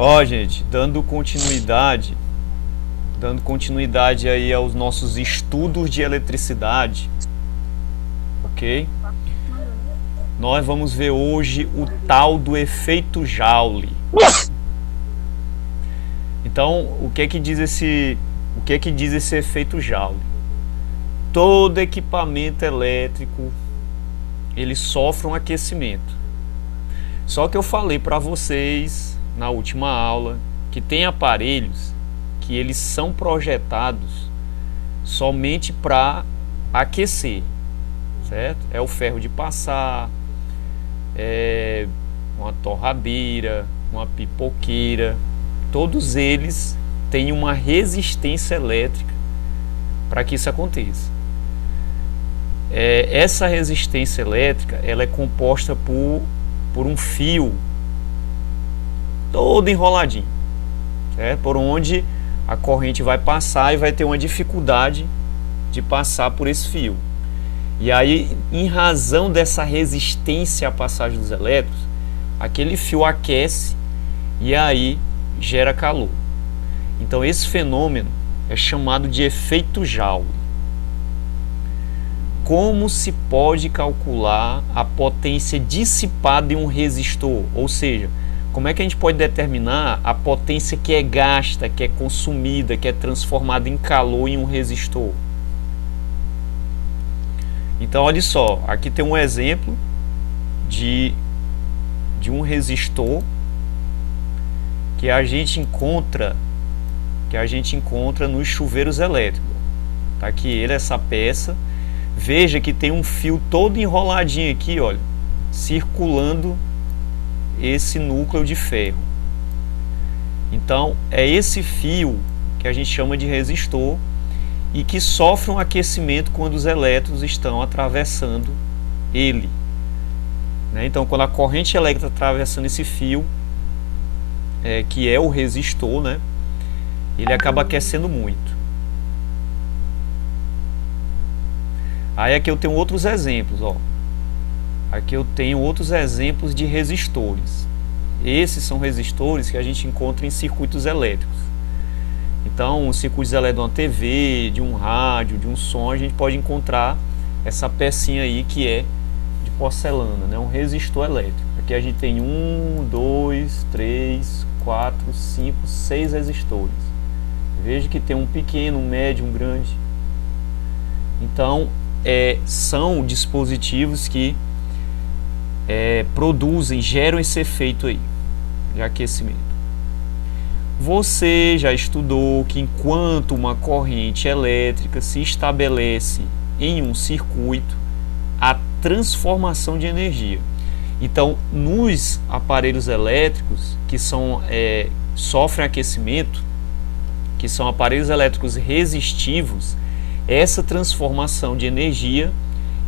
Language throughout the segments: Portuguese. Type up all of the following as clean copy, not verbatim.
Ó, gente, dando continuidade aí aos nossos estudos de eletricidade, ok? Nós vamos ver hoje o tal do efeito Joule. Então, o que é que diz esse efeito Joule? Todo equipamento elétrico, ele sofre um aquecimento. Só que eu falei para vocês na última aula que tem aparelhos que eles são projetados somente para aquecer, certo? É o ferro de passar, é uma torradeira, uma pipoqueira, todos eles têm uma resistência elétrica para que isso aconteça. Essa resistência elétrica ela é composta por um fio todo enroladinho, certo? Por onde a corrente vai passar e vai ter uma dificuldade de passar por esse fio. E aí, em razão dessa resistência à passagem dos elétrons, aquele fio aquece e aí gera calor. Então esse fenômeno é chamado de efeito Joule. Como se pode calcular a potência dissipada em um resistor? Ou seja, como é que a gente pode determinar a potência que é gasta, que é consumida, que é transformada em calor em um resistor? Então, olha só, aqui tem um exemplo de um resistor que a gente encontra nos chuveiros elétricos. Tá aqui ele, essa peça. Veja que tem um fio todo enroladinho aqui, olha, circulando esse núcleo de ferro. Então, é esse fio que a gente chama de resistor e que sofre um aquecimento quando os elétrons estão atravessando ele. Então, quando a corrente elétrica está atravessando esse fio, que é o resistor, né, ele acaba aquecendo muito. Aí aqui eu tenho outros exemplos, ó. Aqui eu tenho outros exemplos de resistores. Esses são resistores que a gente encontra em circuitos elétricos. Então, os circuitos elétricos de uma TV, de um rádio, de um som, a gente pode encontrar essa pecinha aí que é de porcelana, né? Um resistor elétrico. Aqui a gente tem 1, 2, 3, 4, 5, 6 resistores. Veja que tem um pequeno, um médio, um grande. Então, são dispositivos que produzem, geram esse efeito aí de aquecimento. Você já estudou que enquanto uma corrente elétrica se estabelece em um circuito, há transformação de energia. Então, nos aparelhos elétricos que sofrem aquecimento, que são aparelhos elétricos resistivos, essa transformação de energia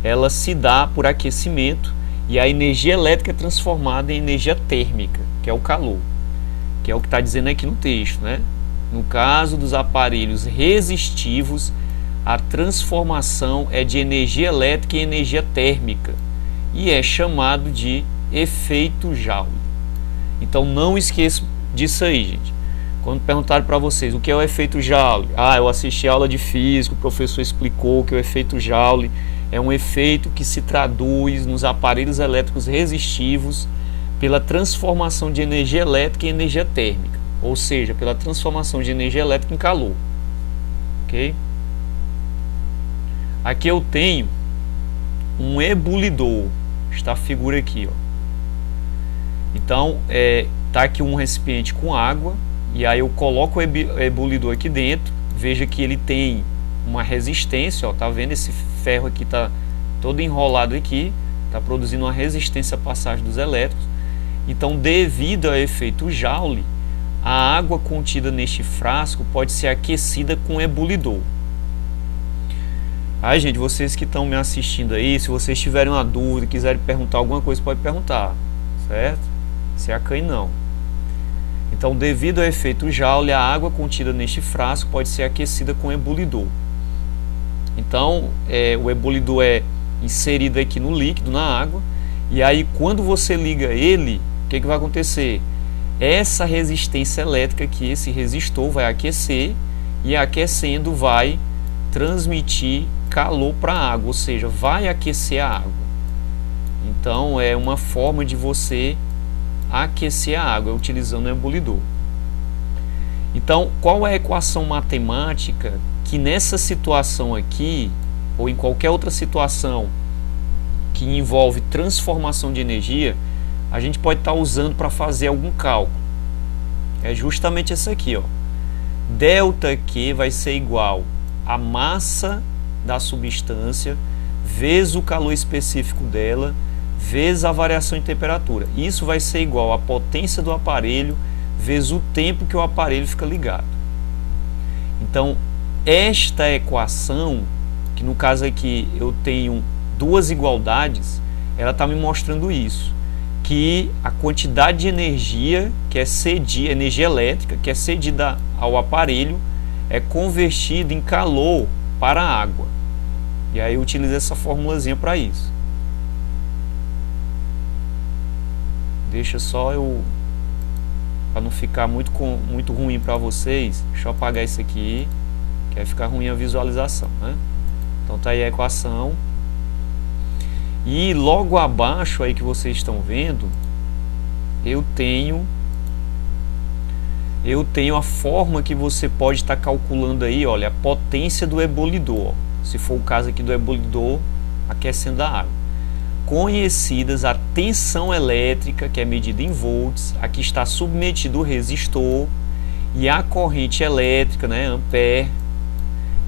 ela se dá por aquecimento e a energia elétrica é transformada em energia térmica, que é o calor, que é o que está dizendo aqui no texto, né? No caso dos aparelhos resistivos, a transformação é de energia elétrica em energia térmica e é chamado de efeito Joule. Então não esqueça disso aí, gente. Quando perguntaram para vocês o que é o efeito Joule, eu assisti a aula de física, o professor explicou que o efeito Joule é um efeito que se traduz nos aparelhos elétricos resistivos pela transformação de energia elétrica em energia térmica, ou seja, pela transformação de energia elétrica em calor. Ok? Aqui eu tenho um ebulidor, está a figura aqui, ó. Então, tá aqui um recipiente com água. E aí eu coloco o ebulidor aqui dentro, veja que ele tem uma resistência, ó, tá vendo? Esse ferro aqui tá todo enrolado aqui, tá produzindo uma resistência à passagem dos elétrons. Então, devido ao efeito Joule, a água contida neste frasco pode ser aquecida com o ebulidor. Aí, gente, vocês que estão me assistindo aí, se vocês tiverem uma dúvida, quiserem perguntar alguma coisa, pode perguntar, certo? Se acanhe não. Então, devido ao efeito Joule, a água contida neste frasco pode ser aquecida com ebulidor. Então, o ebulidor é inserido aqui no líquido, na água, e aí quando você liga ele, o que vai acontecer? essa resistência elétrica que esse resistor vai aquecer, e aquecendo vai transmitir calor para a água, ou seja, vai aquecer a água. Então é uma forma de você aquecer a água utilizando o ebulidor. Então, qual é a equação matemática que nessa situação aqui, ou em qualquer outra situação que envolve transformação de energia, a gente pode estar usando para fazer algum cálculo? É justamente essa aqui, ó. ΔQ vai ser igual a massa da substância vezes o calor específico dela vezes a variação em temperatura. Isso vai ser igual à potência do aparelho vezes o tempo que o aparelho fica ligado. Então, esta equação, que no caso aqui eu tenho duas igualdades, ela está me mostrando isso, que a quantidade de energia que é cedida, energia elétrica, que é cedida ao aparelho, é convertida em calor para a água. E aí eu utilizo essa formulazinha para isso. Deixa só eu, para não ficar muito ruim para vocês, deixa eu apagar isso aqui, que vai ficar ruim a visualização, né? Então tá aí a equação. E logo abaixo aí que vocês estão vendo, eu tenho a forma que você pode estar calculando aí, olha, a potência do ebulidor, se for o caso aqui do ebulidor aquecendo a água. Conhecidas a tensão elétrica, que é medida em volts, aqui está submetido o resistor, e a corrente elétrica, né, ampere,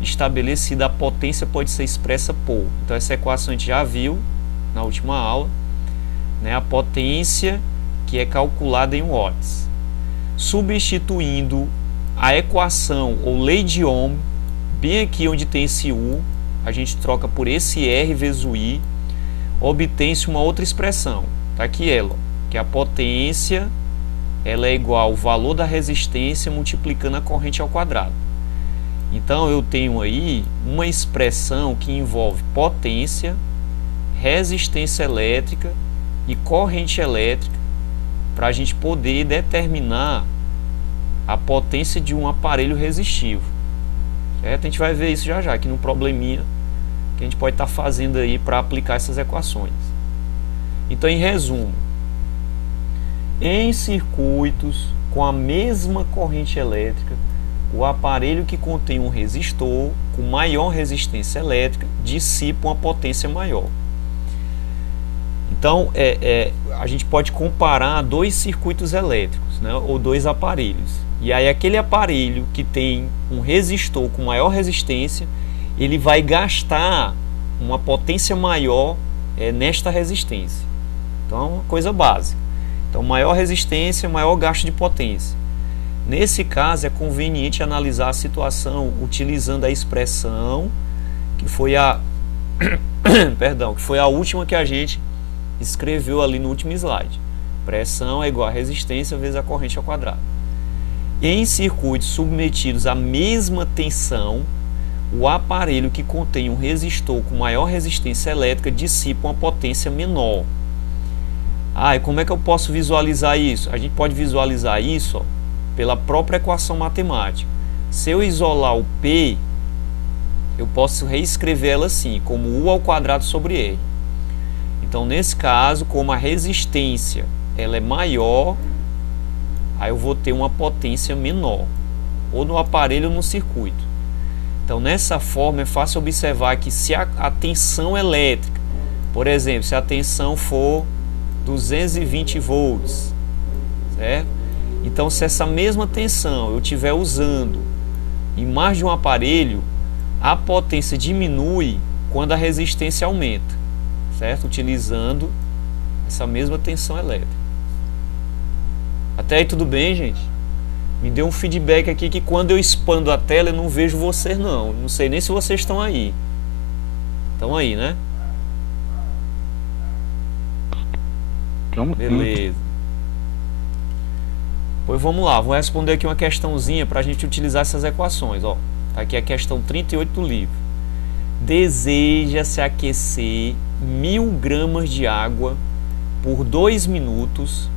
estabelecida, a potência pode ser expressa por. Então essa equação a gente já viu na última aula, né, a potência que é calculada em watts. Substituindo a equação ou lei de Ohm, bem aqui onde tem esse U, a gente troca por esse R vezes o I, obtém-se uma outra expressão. Está aqui ela, que a potência ela é igual ao valor da resistência multiplicando a corrente ao quadrado. Então eu tenho aí uma expressão que envolve potência, resistência elétrica e corrente elétrica para a gente poder determinar a potência de um aparelho resistivo. Certo? A gente vai ver isso já já aqui no probleminha que a gente pode estar fazendo aí para aplicar essas equações. Então, em resumo, em circuitos com a mesma corrente elétrica, o aparelho que contém um resistor com maior resistência elétrica dissipa uma potência maior. Então, a gente pode comparar dois circuitos elétricos, né, ou dois aparelhos. E aí aquele aparelho que tem um resistor com maior resistência, ele vai gastar uma potência maior nesta resistência. Então, é uma coisa básica. Então, maior resistência, maior gasto de potência. Nesse caso, é conveniente analisar a situação utilizando a expressão que foi a perdão, que foi a última que a gente escreveu ali no último slide. Pressão é igual a resistência vezes a corrente ao quadrado. Em circuitos submetidos à mesma tensão, o aparelho que contém um resistor com maior resistência elétrica dissipa uma potência menor. E como é que eu posso visualizar isso? A gente pode visualizar isso, ó, pela própria equação matemática. Se eu isolar o P, eu posso reescrever ela assim, como U ao quadrado sobre R. Então, nesse caso, como a resistência ela é maior, aí eu vou ter uma potência menor, ou no aparelho ou no circuito. Então, nessa forma, é fácil observar que se a tensão elétrica, por exemplo, se a tensão for 220 volts, certo? Então, se essa mesma tensão eu estiver usando em mais de um aparelho, a potência diminui quando a resistência aumenta, certo? Utilizando essa mesma tensão elétrica. Até aí tudo bem, gente? Me deu um feedback aqui que quando eu expando a tela eu não vejo vocês não. Não sei nem se vocês estão aí. Estão aí, né? Beleza. Pois vamos lá, vou responder aqui uma questãozinha para a gente utilizar essas equações. Ó, tá aqui a questão 38 do livro. Deseja-se aquecer 1000 gramas de água por 2 minutos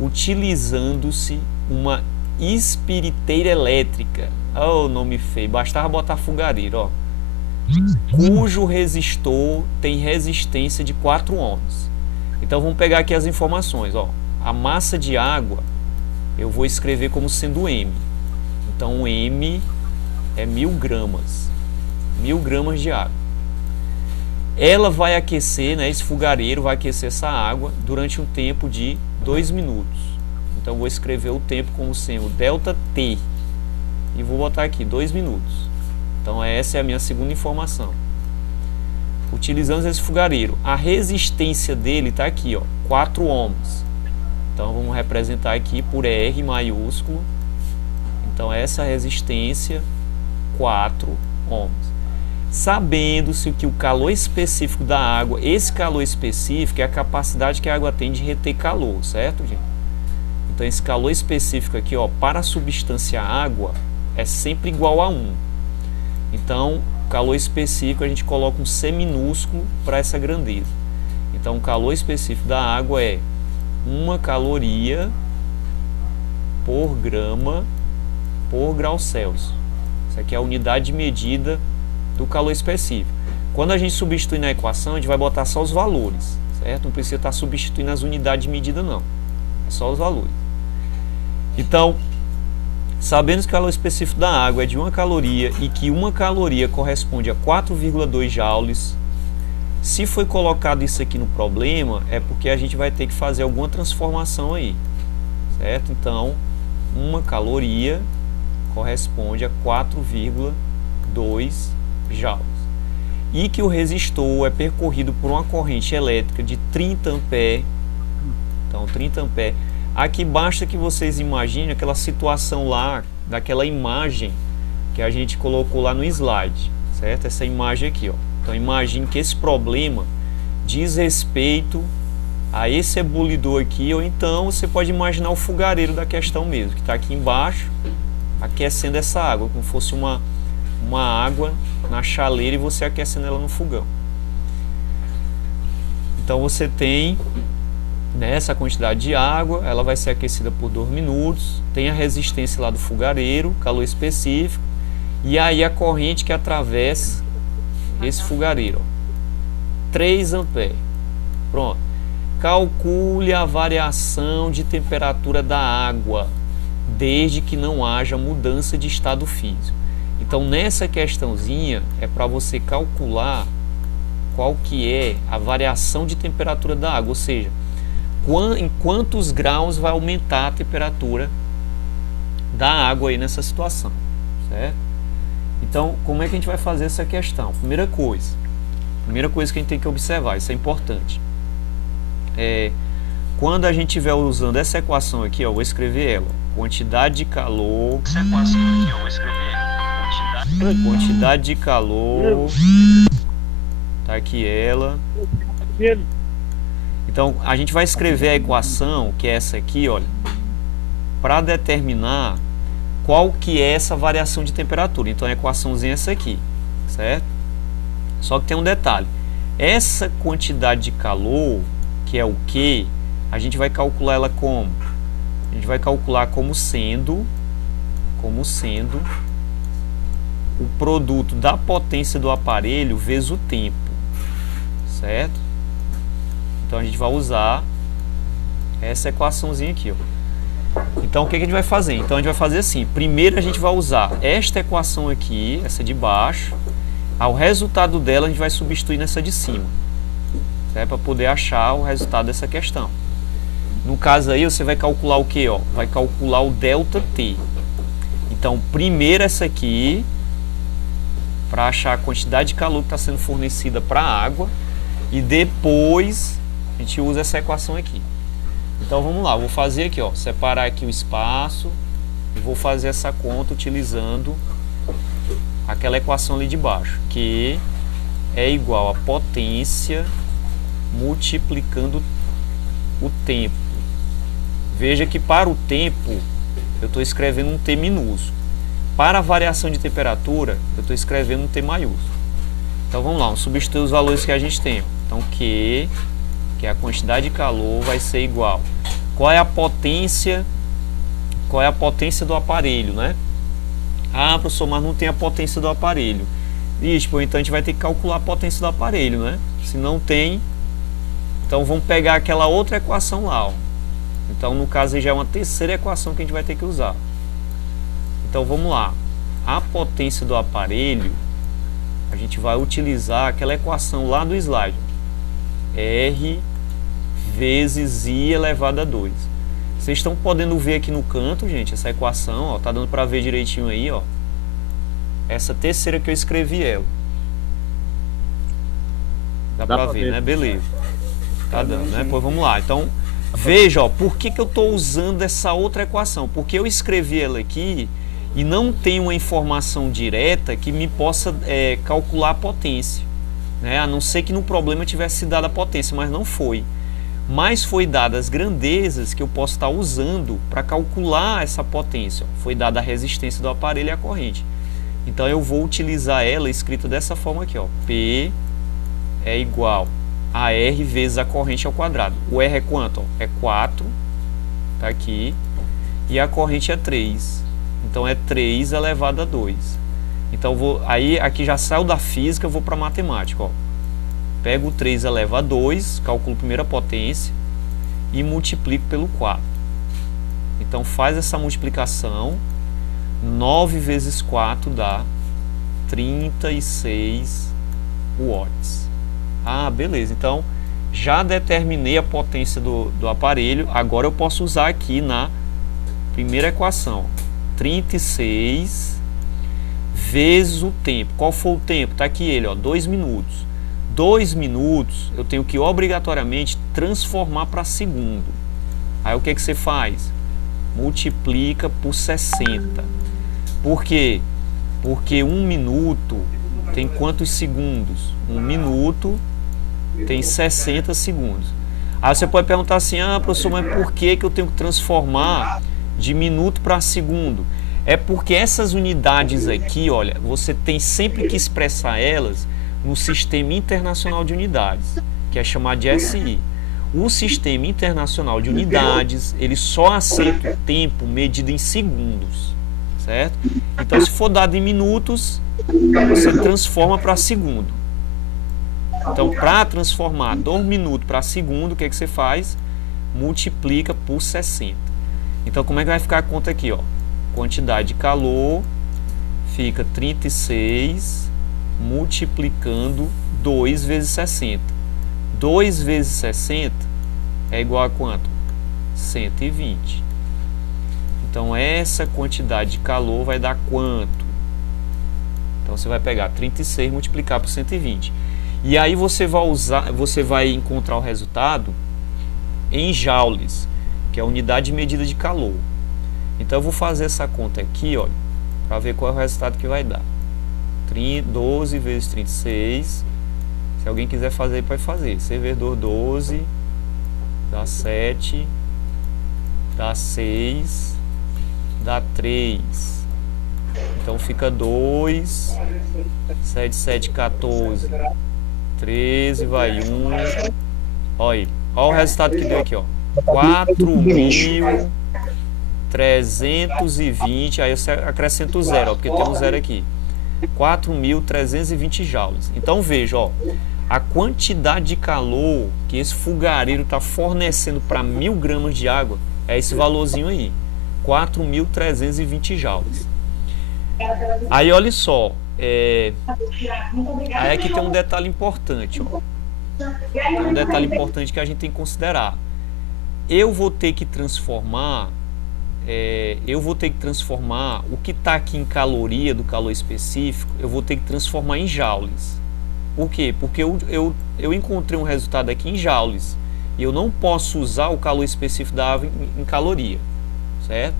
utilizando-se uma espiriteira elétrica. Oh, nome feio, bastava botar fogareiro, ó. Cujo resistor tem resistência de 4 ohms. Então vamos pegar aqui as informações, ó. A massa de água eu vou escrever como sendo M. Então M é 1000 gramas. 1000 gramas de água. Ela vai aquecer, né, esse fogareiro vai aquecer essa água durante um tempo de 2 minutos. Então vou escrever o tempo como sendo ΔT e vou botar aqui 2 minutos. Então essa é a minha segunda informação. Utilizando esse fogareiro, a resistência dele está aqui, ó, 4 ohms. Então vamos representar aqui por R maiúsculo. Então essa resistência 4 ohms. Sabendo-se que o calor específico da água, esse calor específico é a capacidade que a água tem de reter calor, certo, gente? Então esse calor específico aqui, ó, para a substância água é sempre igual a 1. Então o calor específico a gente coloca um C minúsculo para essa grandeza. Então o calor específico da água é 1 caloria por grama por grau Celsius. Isso aqui é a unidade de medida do calor específico. Quando a gente substitui na equação, a gente vai botar só os valores, certo? Não precisa estar substituindo as unidades de medida, não. É só os valores. Então, sabendo que o calor específico da água é de 1 caloria e que 1 caloria corresponde a 4,2 joules, se foi colocado isso aqui no problema, é porque a gente vai ter que fazer alguma transformação aí, certo? Então, 1 caloria corresponde a 4,2 joules. E que o resistor é percorrido por uma corrente elétrica de 30 amperes. Então, 30 amperes. Aqui basta que vocês imaginem aquela situação lá, daquela imagem que a gente colocou lá no slide, certo? Essa imagem aqui, ó. Então, imagine que esse problema diz respeito a esse ebulidor aqui, ou então você pode imaginar o fogareiro da questão mesmo, que está aqui embaixo, aquecendo essa água, como fosse uma água na chaleira e você aquecendo ela no fogão. Então você tem, né, essa quantidade de água, ela vai ser aquecida por 2 minutos, tem a resistência lá do fogareiro, calor específico, e aí a corrente que atravessa esse fogareiro, ó, 3 amperes. Pronto. Calcule a variação de temperatura da água, desde que não haja mudança de estado físico. Então nessa questãozinha é para você calcular qual que é a variação de temperatura da água, ou seja, em quantos graus vai aumentar a temperatura da água aí nessa situação, certo? Então, como é que a gente vai fazer essa questão? Primeira coisa que a gente tem que observar, isso é importante, quando a gente estiver usando essa equação aqui, ó, eu vou escrever ela, quantidade de calor, essa equação aqui, ó, eu vou escrever ela, quantidade de calor, tá aqui ela. Então a gente vai escrever a equação, que é essa aqui, olha, para determinar qual que é essa variação de temperatura. Então a equaçãozinha é essa aqui, certo? Só que tem um detalhe, essa quantidade de calor, que é o Q, a gente vai calcular ela como? A gente vai calcular como sendo o produto da potência do aparelho vezes o tempo, certo? Então a gente vai usar essa equaçãozinha aqui, ó. Então o que a gente vai fazer? Então a gente vai fazer assim, primeiro a gente vai usar esta equação aqui, essa de baixo, ao resultado dela a gente vai substituir nessa de cima, certo? Para poder achar o resultado dessa questão. No caso aí você vai calcular o que? Vai calcular o ΔT. Então primeiro essa aqui, para achar a quantidade de calor que está sendo fornecida para a água, e depois a gente usa essa equação aqui. Então vamos lá, eu vou fazer aqui, ó, separar aqui o espaço e vou fazer essa conta utilizando aquela equação ali de baixo, que é igual a potência multiplicando o tempo. Veja que para o tempo eu estou escrevendo um T minúsculo. Para a variação de temperatura eu estou escrevendo um T maiúsculo. Então vamos lá, vamos substituir os valores que a gente tem. Então Q, que é a quantidade de calor, vai ser igual qual é a potência do aparelho, né? Ah, professor, mas não tem a potência do aparelho. Isso, pô, então a gente vai ter que calcular a potência do aparelho, né? Se não tem, então vamos pegar aquela outra equação lá, ó. Então no caso aí já é uma terceira equação que a gente vai ter que usar. Então vamos lá. A potência do aparelho, a gente vai utilizar aquela equação lá do slide. R vezes I elevado a 2. Vocês estão podendo ver aqui no canto, gente, essa equação, ó, tá dando para ver direitinho aí, ó. Essa terceira que eu escrevi ela. Dá para ver, né? Beleza. Tá dando, né? Pois vamos lá. Então, veja, ó, por que eu estou usando essa outra equação? Porque eu escrevi ela aqui e não tem uma informação direta que me possa calcular a potência, né? A não ser que no problema tivesse dado a potência, mas não foi. Mas foi dada as grandezas que eu posso estar usando para calcular essa potência. Foi dada a resistência do aparelho e a corrente. Então eu vou utilizar ela escrita dessa forma aqui, ó. P é igual a R vezes a corrente ao quadrado. O R é quanto? Ó? É 4, tá aqui, e a corrente é 3. Então é 3 elevado a 2. Então aí aqui já saiu da física, eu vou para matemática, ó. Pego o 3 elevado a 2, calculo a primeira potência e multiplico pelo 4. Então faz essa multiplicação. 9 vezes 4 dá 36 watts. Ah, beleza. Então já determinei a potência do aparelho. Agora eu posso usar aqui na primeira equação. 36 vezes o tempo. Qual foi o tempo? Está aqui ele, ó, 2 minutos. 2 minutos eu tenho que obrigatoriamente transformar para segundo. Aí o que você faz? Multiplica por 60. Por quê? Porque 1 minuto tem quantos segundos? 1 minuto tem 60 segundos. Aí você pode perguntar assim, ah, professor, mas por que eu tenho que transformar de minuto para segundo? É porque essas unidades aqui, olha, você tem sempre que expressar elas no Sistema Internacional de Unidades, que é chamado de SI. O Sistema Internacional de Unidades, ele só aceita o tempo medido em segundos, certo? Então, se for dado em minutos, você transforma para segundo. Então, para transformar de 1 minuto para segundo, o que você faz? Multiplica por 60. Então, como é que vai ficar a conta aqui, ó? Quantidade de calor fica 36 multiplicando 2 vezes 60. 2 vezes 60 é igual a quanto? 120. Então essa quantidade de calor vai dar quanto? Então você vai pegar 36 e multiplicar por 120. E aí você vai encontrar o resultado em joules, que é a unidade de medida de calor. Então eu vou fazer essa conta aqui, olha, para ver qual é o resultado que vai dar. 12 vezes 36. Se alguém quiser fazer, pode fazer. C vezes 12 dá 7, dá 6, dá 3. Então fica 2, 7, 7, 14, 13, vai 1. Olha o resultado que deu aqui, ó. 4.320. Aí eu acrescento o zero, ó, porque tem um zero aqui. 4.320 joules. Então veja, ó, a quantidade de calor que esse fogareiro está fornecendo para 1.000 gramas de água é esse valorzinho aí, 4.320 joules. Aí olha só, aí aqui tem um detalhe importante, ó. Tem um detalhe importante que a gente tem que considerar. Eu vou ter que transformar o que está aqui em caloria do calor específico, eu vou ter que transformar em joules. Por quê? Porque eu encontrei um resultado aqui em joules e eu não posso usar o calor específico da água em caloria, certo?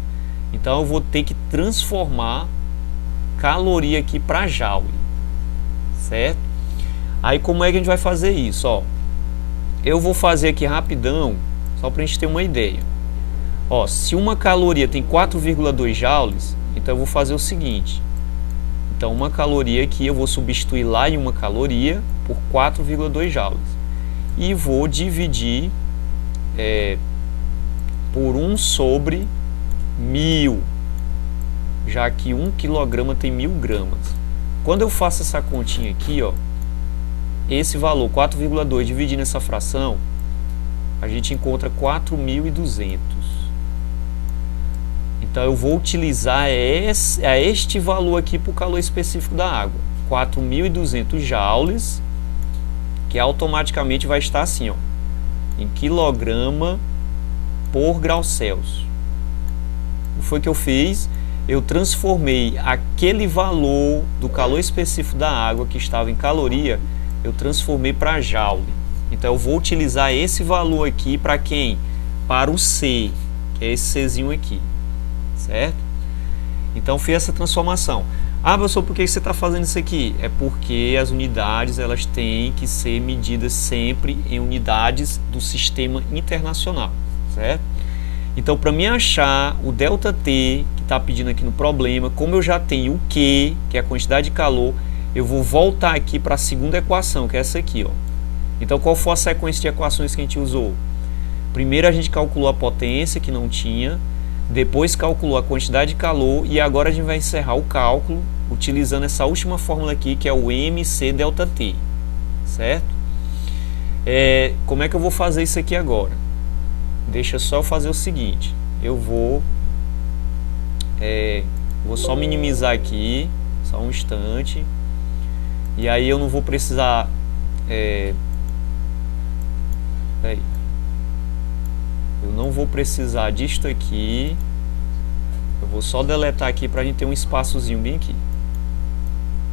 Então eu vou ter que transformar caloria aqui para joule, certo? Aí como é que a gente vai fazer isso? Ó, eu vou fazer aqui rapidão, só para a gente ter uma ideia. Ó, se uma caloria tem 4,2 joules, então eu vou fazer o seguinte. Então uma caloria aqui eu vou substituir lá em uma caloria por 4,2 joules. E vou dividir por 1 sobre 1000, já que 1 quilograma tem 1000 gramas. Quando eu faço essa continha aqui, ó, esse valor 4,2 dividindo essa fração, a gente encontra 4.200. Então eu vou utilizar este valor aqui para o calor específico da água, 4.200 joules, que automaticamente vai estar assim, ó, em quilograma por grau Celsius. O que foi que eu fiz? Eu transformei aquele valor do calor específico da água que estava em caloria, eu transformei para joule. Então eu vou utilizar esse valor aqui para quem? Para o C, que é esse Czinho aqui, certo? Então fiz essa transformação. Ah, professor, por que você está fazendo isso aqui? É porque as unidades elas têm que ser medidas sempre em unidades do sistema internacional, certo? Então, para mim achar o ΔT que está pedindo aqui no problema, como eu já tenho o Q, que é a quantidade de calor, eu vou voltar aqui para a segunda equação, que é essa aqui, ó. Então, qual foi a sequência de equações que a gente usou? Primeiro a gente calculou a potência, que não tinha, depois calculou a quantidade de calor e agora a gente vai encerrar o cálculo utilizando essa última fórmula aqui, que é o mc∆T, certo? Como é que eu vou fazer isso aqui agora? Deixa só eu fazer o seguinte, eu vou só minimizar aqui, só um instante, e aí eu não vou precisar, eu não vou precisar disto aqui, eu vou só deletar aqui para a gente ter um espaçozinho bem aqui.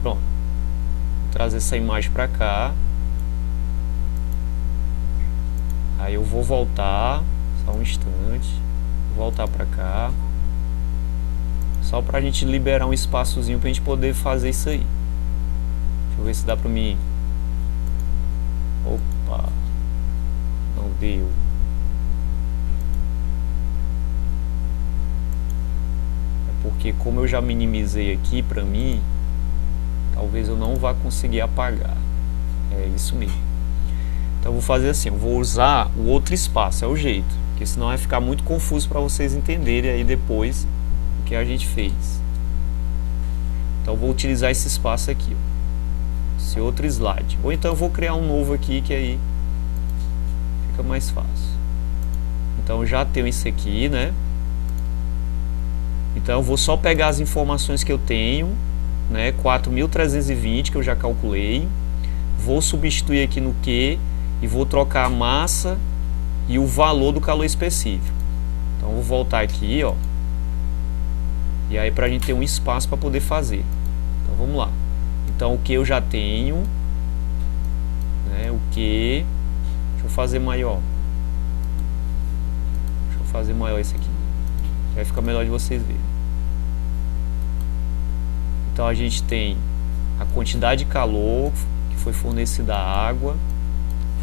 Pronto, vou trazer essa imagem para cá, aí eu vou voltar, só um instante, vou voltar para cá, só para a gente liberar um espaçozinho para a gente poder fazer isso aí. Deixa eu ver se dá para mim. Opa, não deu. É porque como eu já minimizei aqui para mim, talvez eu não vá conseguir apagar. É isso mesmo. Então eu vou fazer assim, eu vou usar o outro espaço, é o jeito, porque senão vai ficar muito confuso para vocês entenderem aí depois o que a gente fez. Então eu vou utilizar esse espaço aqui, ó, esse outro slide, ou então eu vou criar um novo aqui que aí fica mais fácil. Então eu já tenho isso aqui, né? Então eu vou só pegar as informações que eu tenho, né? 4.320 que eu já calculei, vou substituir aqui no Q e vou trocar a massa e o valor do calor específico. Então eu vou voltar aqui, ó, e aí para a gente ter um espaço para poder fazer. Então vamos lá. Então o que eu já tenho, né, o que, deixa eu fazer maior, esse aqui, vai ficar melhor de vocês verem. Então a gente tem a quantidade de calor que foi fornecida à água,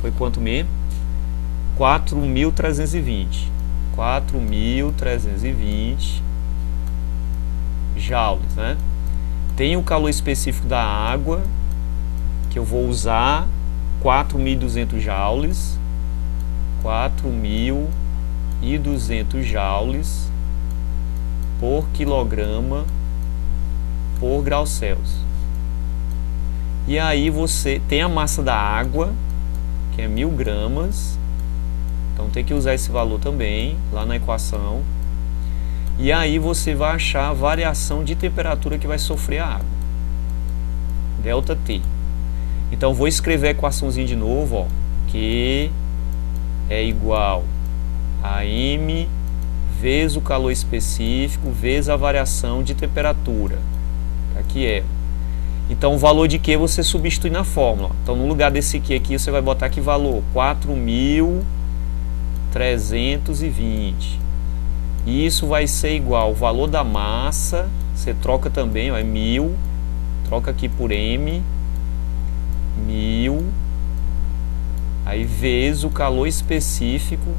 foi quanto mesmo? 4.320 joules, né? Tem o calor específico da água, que eu vou usar 4.200 joules, 4.200 joules por quilograma por grau Celsius. E aí você tem a massa da água, que é 1000 gramas, então tem que usar esse valor também lá na equação. E aí você vai achar a variação de temperatura que vai sofrer a água, ΔT. Então vou escrever a equaçãozinha de novo, ó, que é igual a M vezes o calor específico vezes a variação de temperatura. Aqui é. Então o valor de Q você substitui na fórmula. Então no lugar desse Q aqui você vai botar que valor? 4.320. E isso vai ser igual ao valor da massa, você troca também, ó, é 1000, troca aqui por M, 1000, aí vezes o calor específico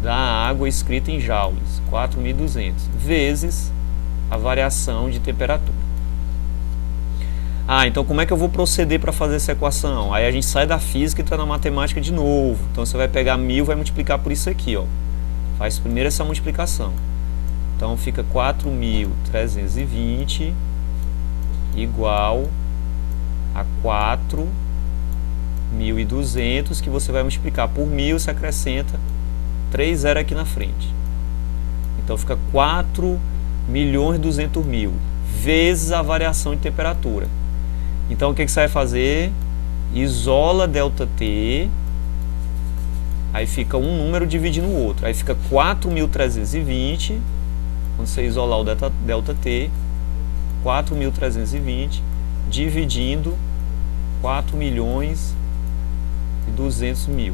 da água escrita em joules, 4.200, vezes a variação de temperatura. Ah, então como é que eu vou proceder para fazer essa equação? Aí a gente sai da física e está na matemática de novo. Então você vai pegar 1000 e vai multiplicar por isso aqui, ó. Faz primeiro essa multiplicação. Então fica 4.320 igual a 4.200, que você vai multiplicar por 1.000, você acrescenta 3 zeros aqui na frente. Então fica 4.200.000 vezes a variação de temperatura. Então o que você vai fazer? Isola ΔT, aí fica um número dividindo o outro. Aí fica 4.320, quando você isolar o ΔT, 4.320 dividindo 4.200.000.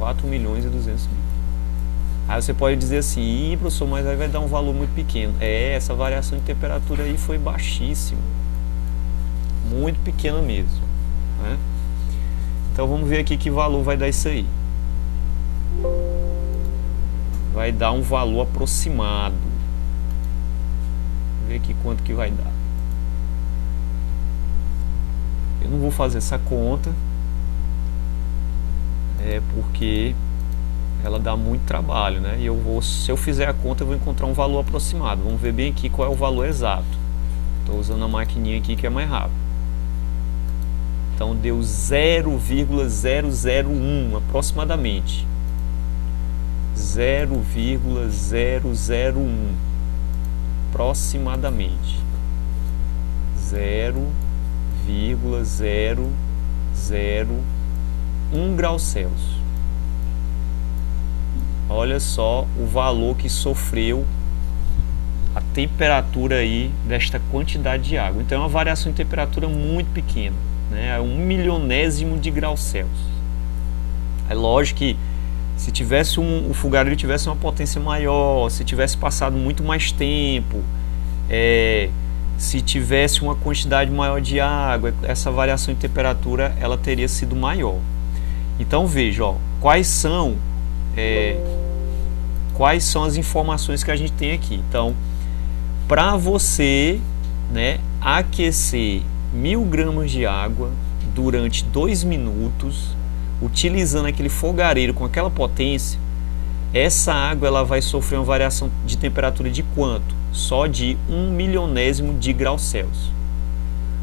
4.200.000. Aí você pode dizer assim, professor, mas aí vai dar um valor muito pequeno. Essa variação de temperatura aí foi baixíssima. Muito pequena mesmo, né? Então vamos ver aqui que valor vai dar isso aí. Vai dar um valor aproximado. Vamos ver aqui quanto que vai dar. Eu não vou fazer essa conta, porque ela dá muito trabalho, né? E se eu fizer a conta, eu vou encontrar um valor aproximado. Vamos ver bem aqui qual é o valor exato. Estou usando a maquininha aqui que é mais rápido. Então deu 0,001 aproximadamente. 0,001 aproximadamente. 0,001 graus Celsius. Olha só o valor que sofreu a temperatura aí desta quantidade de água. Então é uma variação de temperatura muito pequena, né? É 1/1000º de grau Celsius. É lógico que se tivesse o fogareiro tivesse uma potência maior, se tivesse passado muito mais tempo, se tivesse uma quantidade maior de água, essa variação de temperatura ela teria sido maior. Então veja, ó, quais são as informações que a gente tem aqui. Então, para você, né, aquecer 1000 gramas de água durante 2 minutos, utilizando aquele fogareiro com aquela potência, essa água ela vai sofrer uma variação de temperatura de quanto? Só de 1/1000º de grau Celsius.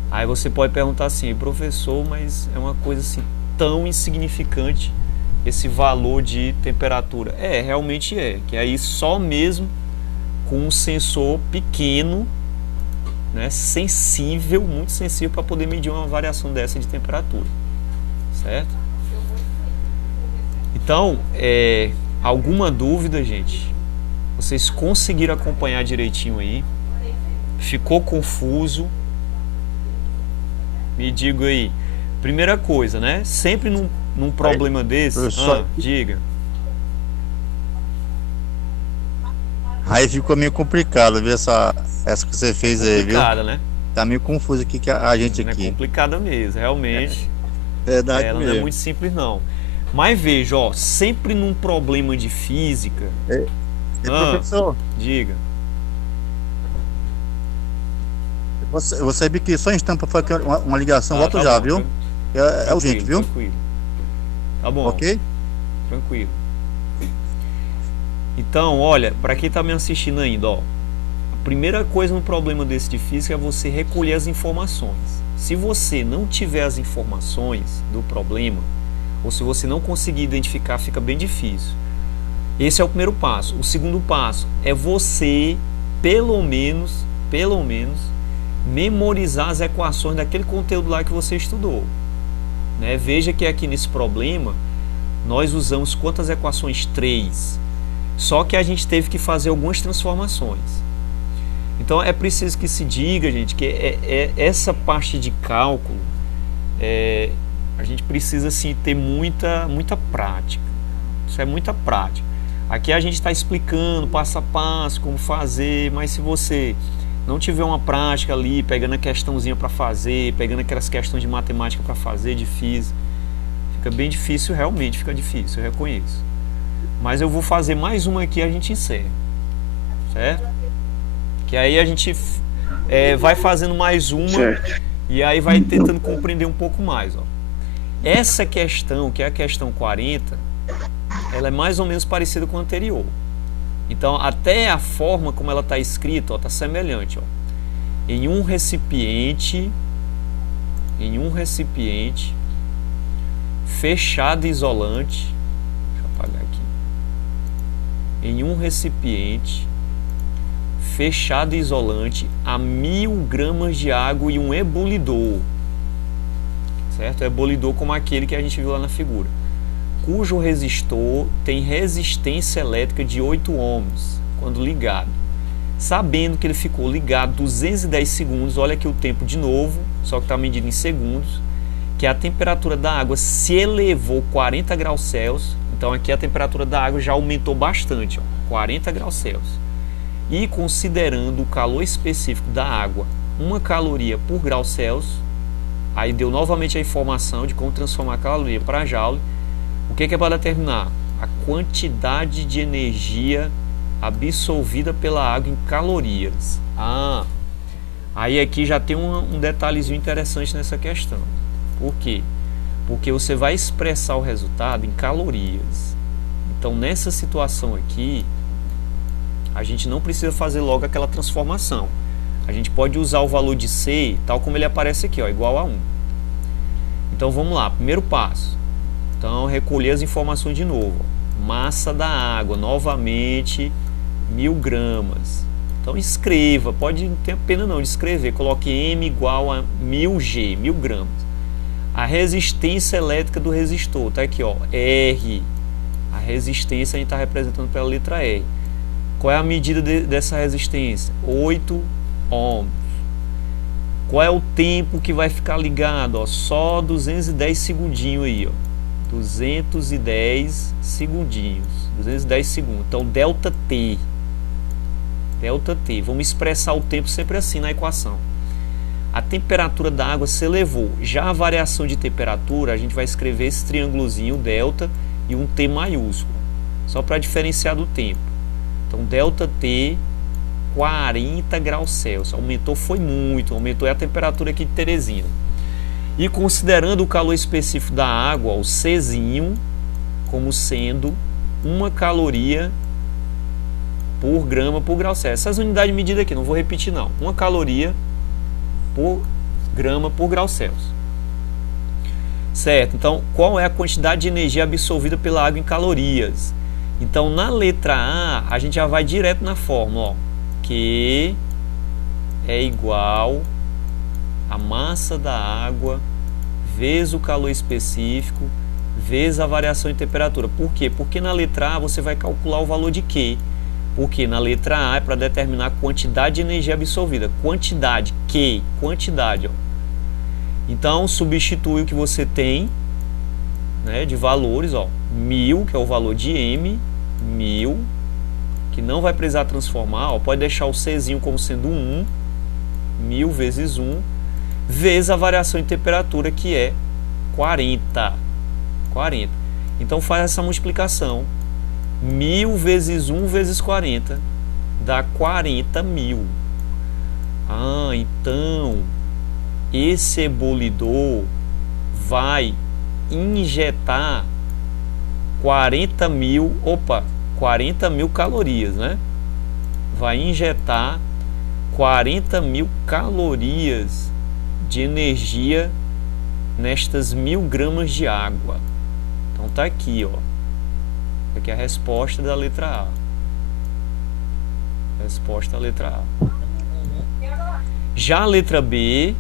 Aí você pode perguntar assim, professor, mas é uma coisa assim tão insignificante esse valor de temperatura? Realmente que aí só mesmo com um sensor pequeno, né, sensível, muito sensível, para poder medir uma variação dessa de temperatura, certo? Então, alguma dúvida, gente? Vocês conseguiram acompanhar direitinho aí? Ficou confuso? Me diga aí. Primeira coisa, né? Sempre num problema desse... diga. Aí ficou meio complicado, viu? Essa que você fez aí, viu? Complicada, né? Tá meio confuso aqui que a gente aqui. É complicada mesmo, realmente. Verdade ela mesmo. Não é muito simples, não. Mas veja, ó, sempre num problema de física... professor, diga. Você viu que só em estampa foi uma ligação, volto tá já, bom, viu? É urgente, viu? Tranquilo. Tá bom. Ok? Tranquilo. Então, olha, para quem está me assistindo ainda, ó, a primeira coisa no problema desse de física é você recolher as informações. Se você não tiver as informações do problema, ou se você não conseguir identificar, fica bem difícil. Esse é o primeiro passo. O segundo passo é você, pelo menos, memorizar as equações daquele conteúdo lá que você estudou, né? Veja que aqui nesse problema nós usamos quantas equações? 3. Só que a gente teve que fazer algumas transformações. Então é preciso que se diga, gente, que essa parte de cálculo a gente precisa assim, ter muita prática. Isso é muita prática. Aqui a gente está explicando passo a passo como fazer, mas se você não tiver uma prática ali, pegando a questãozinha para fazer, pegando aquelas questões de matemática para fazer, de física, fica bem difícil, realmente fica difícil, eu reconheço. Mas eu vou fazer mais uma aqui e a gente encerra, certo? Que aí a gente vai fazendo mais uma, certo, e aí vai tentando compreender um pouco mais, ó. Essa questão, que é a questão 40, ela é mais ou menos parecida com a anterior. Então, até a forma como ela está escrita, está semelhante. Ó. Em um recipiente fechado e isolante, deixa eu apagar aqui. Em um recipiente fechado e isolante a 1000 gramas de água e um ebulidor, certo? Ebulidor como aquele que a gente viu lá na figura, cujo resistor tem resistência elétrica de 8 ohms quando ligado. Sabendo que ele ficou ligado 210 segundos, olha aqui o tempo de novo, só que está medido em segundos, que a temperatura da água se elevou 40 graus Celsius, então aqui a temperatura da água já aumentou bastante, ó, 40 graus Celsius. E considerando o calor específico da água, 1 caloria por grau Celsius, aí deu novamente a informação de como transformar a caloria para joule. O que é para determinar? A quantidade de energia absorvida pela água em calorias. Aí aqui já tem um detalhezinho interessante nessa questão. Por quê? Porque você vai expressar o resultado em calorias. Então, nessa situação aqui, a gente não precisa fazer logo aquela transformação. A gente pode usar o valor de C, tal como ele aparece aqui, ó, igual a 1. Então, vamos lá. Primeiro passo. Então, recolher as informações de novo. Massa da água, novamente, 1000 gramas. Então, escreva. Pode, não tem pena não de escrever. Coloque M igual a 1000G, 1000 gramas. A resistência elétrica do resistor, tá aqui, ó, R. A resistência a gente está representando pela letra R. Qual é a medida dessa resistência? 8 ohms. Qual é o tempo que vai ficar ligado? Ó, só 210 segundinhos aí, ó. 210 segundinhos. 210 segundos. Então, delta T. Delta T. Vamos expressar o tempo sempre assim na equação. A temperatura da água se elevou. Já a variação de temperatura, a gente vai escrever esse triângulozinho, delta, e um T maiúsculo. Só para diferenciar do tempo. Então, delta T, 40 graus Celsius. Aumentou, foi muito. Aumentou a temperatura aqui de Teresina. E considerando o calor específico da água, ó, o Czinho, como sendo 1 caloria por grama por grau Celsius. Essas unidades de medida aqui, não vou repetir não. 1 caloria por grama por grau Celsius. Certo? Então, qual é a quantidade de energia absorvida pela água em calorias? Então, na letra A, a gente já vai direto na fórmula, ó. Q é igual a massa da água vezes o calor específico vezes a variação de temperatura. Por quê? Porque na letra A você vai calcular o valor de Q. Porque na letra A é para determinar a quantidade de energia absorvida. Quantidade, Q, quantidade. Ó. Então, substitui o que você tem, né, de valores. Ó, 1000, que é o valor de M, 1000, que não vai precisar transformar. Ó, pode deixar o Czinho como sendo 1, 1000 vezes 1, vezes a variação de temperatura, que é 40. 40. Então, faz essa multiplicação. 1000 vezes 1 vezes 40 dá 40.000. Então esse ebulidor vai injetar 40.000 calorias, né? Vai injetar 40.000 calorias de energia nestas 1000 gramas de água. Então tá aqui, ó. Aqui é a resposta da letra A. Resposta da letra A. Já a letra B,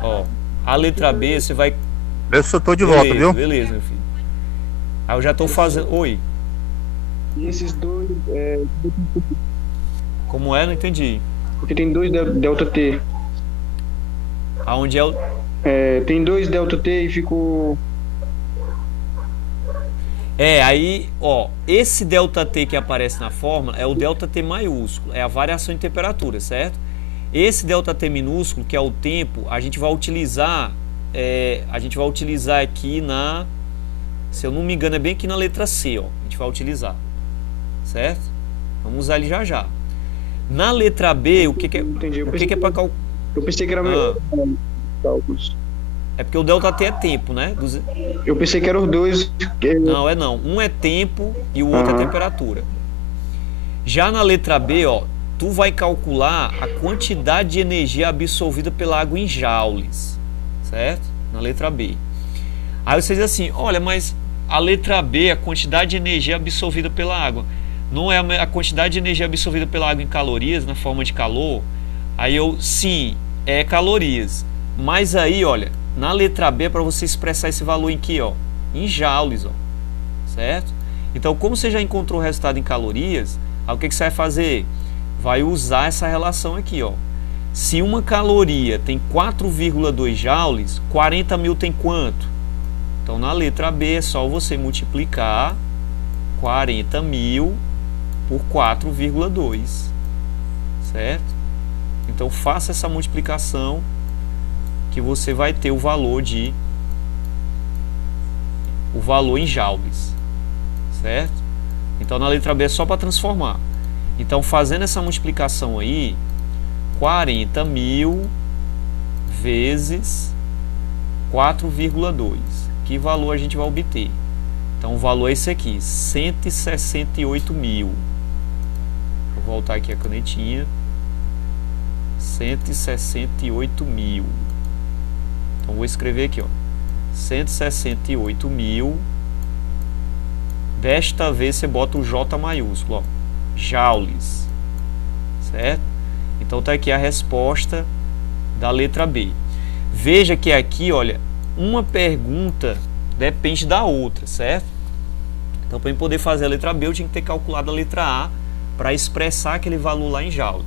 ó, a letra B você vai... Eu só tô de volta, viu? Beleza, meu filho. Aí eu já tô fazendo... Oi. E esses dois... Como é? Não entendi. Porque tem dois delta T. Aonde é o... Tem dois delta T e ficou... aí, ó, esse delta T que aparece na fórmula é o delta T maiúsculo, é a variação de temperatura, certo? Esse delta T minúsculo, que é o tempo, a gente vai utilizar aqui na, se eu não me engano, é bem aqui na letra C, ó, a gente vai utilizar, certo? Vamos usar ele já já. Na letra B, o que é para calcular? Eu pensei que era cálculos. É porque o ΔT é tempo, né? Eu pensei que eram os dois. Não, é não. Um é tempo e o outro é temperatura. Já na letra B, ó, tu vai calcular a quantidade de energia absorvida pela água em joules, certo? Na letra B. Aí você diz assim, olha, mas a letra B, a quantidade de energia absorvida pela água, não é a quantidade de energia absorvida pela água em calorias, na forma de calor? Aí sim, é calorias. Mas aí, olha, na letra B é para você expressar esse valor em que, ó? Em joules, ó. Certo? Então, como você já encontrou o resultado em calorias, aí o que você vai fazer? Vai usar essa relação aqui, ó. Se uma caloria tem 4,2 joules, 40 mil tem quanto? Então, na letra B é só você multiplicar 40 mil por 4,2, certo? Então, faça essa multiplicação que você vai ter o valor em joules, certo? Então, na letra B é só para transformar. Então, fazendo essa multiplicação aí, 40 mil vezes 4,2. Que valor a gente vai obter? Então, o valor é esse aqui, 168 mil. Vou voltar aqui a canetinha. 168 mil. Então, vou escrever aqui, ó. 168 mil. Desta vez, você bota o J maiúsculo, ó. Joules. Certo? Então, tá aqui a resposta da letra B. Veja que aqui, olha, uma pergunta depende da outra, certo? Então, para eu poder fazer a letra B, eu tinha que ter calculado a letra A para expressar aquele valor lá em joules.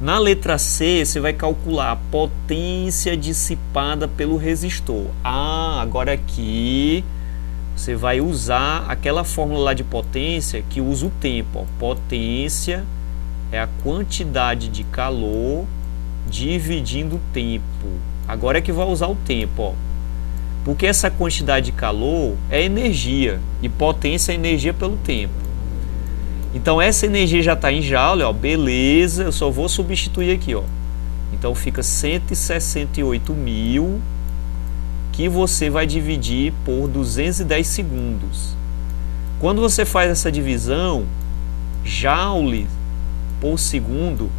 Na letra C, você vai calcular a potência dissipada pelo resistor. Agora aqui você vai usar aquela fórmula lá de potência que usa o tempo. Ó. Potência é a quantidade de calor dividindo o tempo. Agora é que vai usar o tempo, ó. Porque essa quantidade de calor é energia e potência é energia pelo tempo. Então essa energia já está em joule, ó, beleza, eu só vou substituir aqui, ó. Então fica 168 mil, que você vai dividir por 210 segundos. Quando você faz essa divisão, joule por segundo,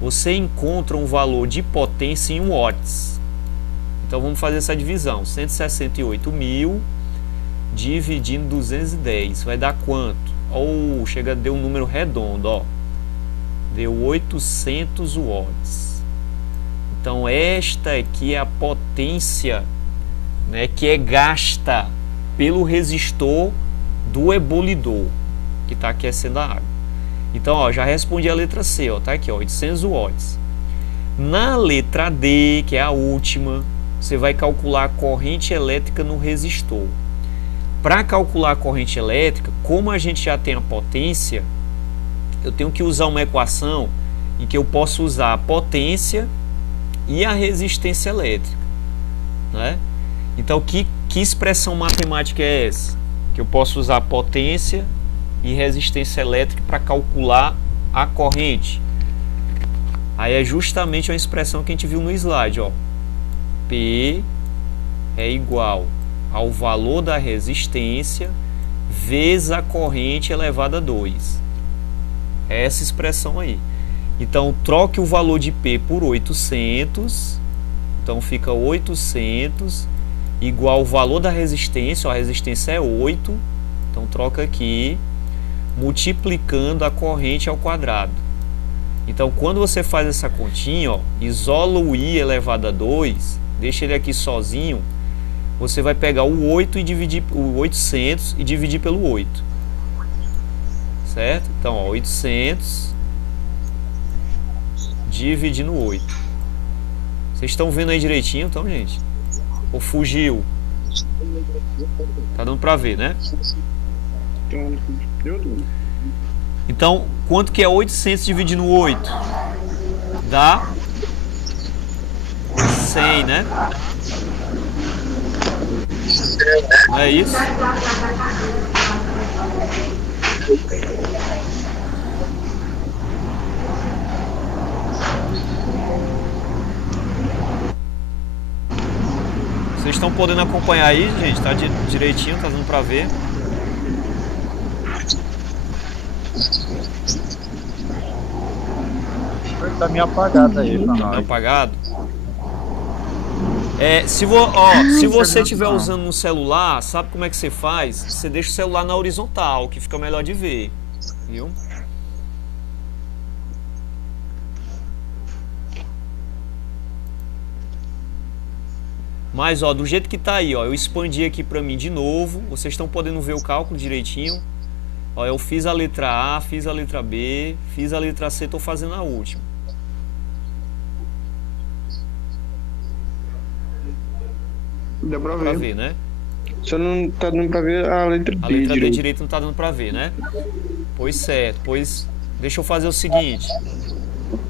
você encontra um valor de potência em watts. Então vamos fazer essa divisão, 168 mil dividindo 210, vai dar quanto? Deu um número redondo, ó. Deu 800 watts. Então esta aqui é a potência, né, que é gasta pelo resistor do ebolidor que está aquecendo a água. Então, ó, já respondi a letra C, ó, tá aqui, ó, 800 watts. Na letra D, que é a última, você vai calcular a corrente elétrica no resistor. Para calcular a corrente elétrica, como a gente já tem a potência, eu tenho que usar uma equação em que eu posso usar a potência e a resistência elétrica, né? Então, que expressão matemática é essa? Que eu posso usar potência e resistência elétrica para calcular a corrente. Aí é justamente a expressão que a gente viu no slide, ó. P é igual ao valor da resistência vezes a corrente elevada a 2. É essa expressão aí. Então, troque o valor de P por 800. Então, fica 800 igual ao valor da resistência. Ó, a resistência é 8. Então, troca aqui, multiplicando a corrente ao quadrado. Então, quando você faz essa continha, ó, isola o I elevado a 2, deixa ele aqui sozinho, você vai pegar o 8 e dividir o 800 e dividir pelo 8. Certo? Então, ó, 800 dividindo 8. Vocês estão vendo aí direitinho, então, gente? Ou fugiu? Tá dando pra ver, né? Então, quanto que é 800 dividindo 8? Dá 100, né? Não é isso? Vocês estão podendo acompanhar aí, gente? Tá direitinho, tá dando pra ver. Tá meio apagado aí, pra Tá nós. apagado? Se você estiver usando no celular, sabe como é que você faz? Você deixa o celular na horizontal, que fica melhor de ver, viu? Mas, ó, do jeito que tá aí, ó, eu expandi aqui pra mim de novo. Vocês estão podendo ver o cálculo direitinho. Ó, eu fiz a letra A, fiz a letra B, fiz a letra C, tô fazendo a última. Dá pra Pra ver. ver, né? Só não tá dando pra ver a letra D. A letra D direito. direito não tá dando pra ver, né? Pois certo, pois deixa eu fazer o seguinte.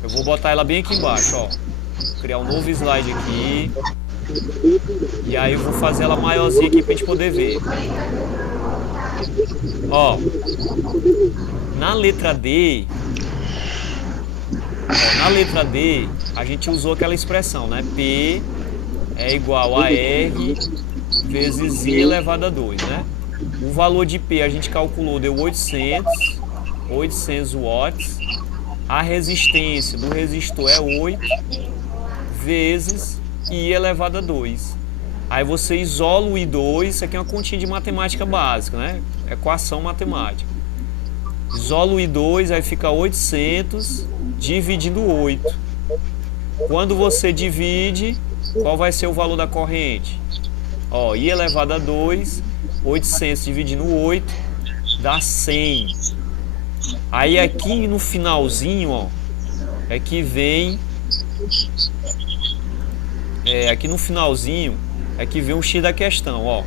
Eu vou botar ela bem aqui embaixo, ó. Criar um novo slide aqui. E aí eu vou fazer ela maiorzinha aqui pra gente poder ver. Ó. Na letra D, a gente usou aquela expressão, né? P é igual a R vezes I elevado a 2, né? O valor de P a gente calculou, deu 800 watts. A resistência do resistor é 8 vezes I elevado a 2. Aí você isola o I2, isso aqui é uma continha de matemática básica, né? Equação matemática. Isola o I2, aí fica 800 dividindo 8. Quando você divide, qual vai ser o valor da corrente? Ó, I elevado a 2, 800 dividindo 8, dá 100. Aí aqui no finalzinho, ó, aqui vem o X da questão, ó.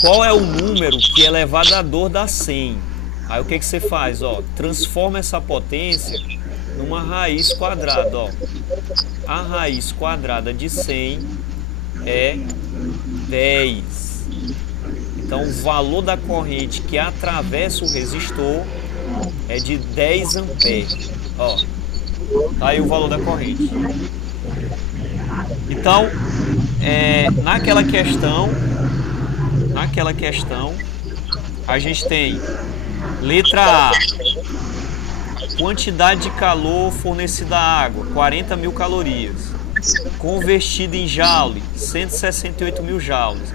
Qual é o número que elevador dá 100? Aí o que você faz, ó? Transforma essa potência numa raiz quadrada, ó. A raiz quadrada de 100 é 10. Então o valor da corrente que atravessa o resistor é de 10 amperes. Ó, tá aí o valor da corrente. Então, naquela questão, a gente tem letra A, quantidade de calor fornecida à água, 40.000 calorias, convertida em joule, 168.000 joules,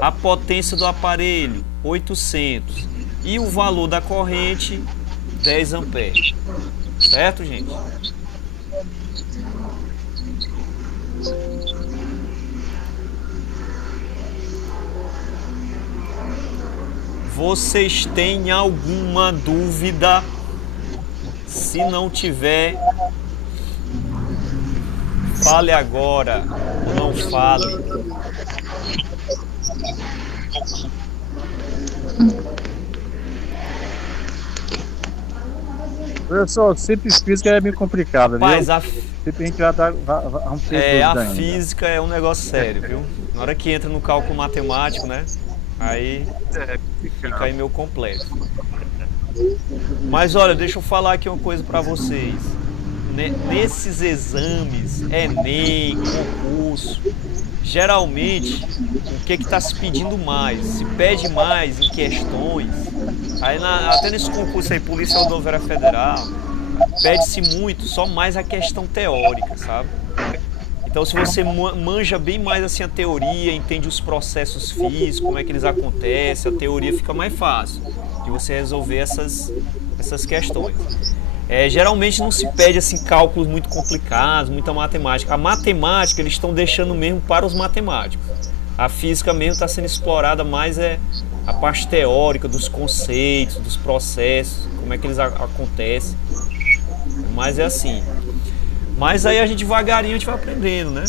a potência do aparelho, 800, e o valor da corrente, 10 amperes. Certo, gente? Vocês têm alguma dúvida? Se não tiver, fale agora ou não fale. Professor, sempre física é meio complicada, viu? Mas Sempre a gente vai ter a dúvida ainda. física é um negócio sério, viu? Na hora que entra no cálculo matemático, né? Aí fica aí meio complexo. Mas olha, deixa eu falar aqui uma coisa pra vocês. Nesses exames, Enem, concurso, geralmente, o que está se pedindo mais? Se pede mais em questões, aí até nesse concurso aí, Polícia Rodoviária Federal, pede-se muito, só mais a questão teórica, sabe? Então, se você manja bem mais assim a teoria, entende os processos físicos, como é que eles acontecem, a teoria fica mais fácil de você resolver essas questões. Geralmente não se pede assim cálculos muito complicados, muita matemática. A matemática eles estão deixando mesmo para os matemáticos. A física mesmo está sendo explorada mais a parte teórica dos conceitos, dos processos, como é que eles acontecem. Mas é assim. Mas aí a gente devagarinho a gente vai aprendendo, né?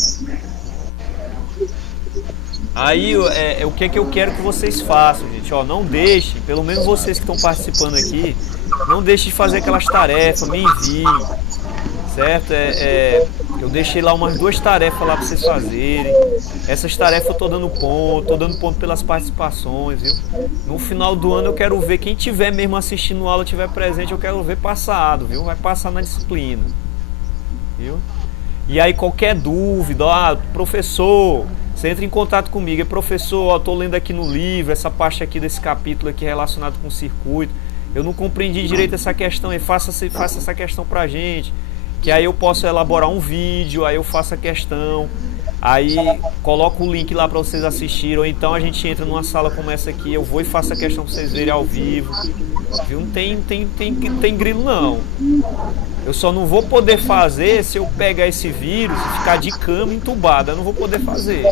Aí o que eu quero que vocês façam, gente? Ó, não deixem, pelo menos vocês que estão participando aqui, não deixem de fazer aquelas tarefas, me enviem, certo? Eu deixei lá umas 2 tarefas lá para vocês fazerem. Essas tarefas eu tô dando ponto pelas participações, viu? No final do ano eu quero ver quem tiver mesmo assistindo a aula, tiver presente, eu quero ver passado, viu? Vai passar na disciplina, viu? E aí qualquer dúvida, professor, Você entra em contato comigo, professor, ó, tô lendo aqui no livro, essa parte aqui desse capítulo aqui relacionado com o circuito, eu não compreendi direito essa questão, e faça essa questão pra gente, que aí eu posso elaborar um vídeo, aí eu faço a questão, aí coloco o link lá para vocês assistirem, ou então a gente entra numa sala como essa aqui, eu vou e faço a questão para vocês verem ao vivo, viu? Não tem grilo não. Eu só não vou poder fazer se eu pegar esse vírus e ficar de cama entubado, eu não vou poder fazer.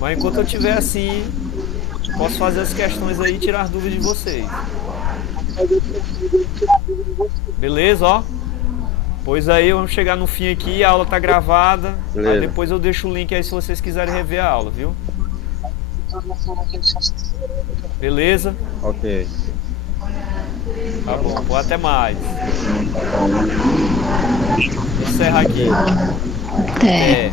Mas enquanto eu estiver assim, posso fazer as questões aí e tirar as dúvidas de vocês. Beleza, ó? Pois aí vamos chegar no fim aqui, a aula tá gravada. Aí depois eu deixo o link aí se vocês quiserem rever a aula, viu? Beleza? Ok. Tá bom, vou até mais. Vou encerrar aqui. Até. É.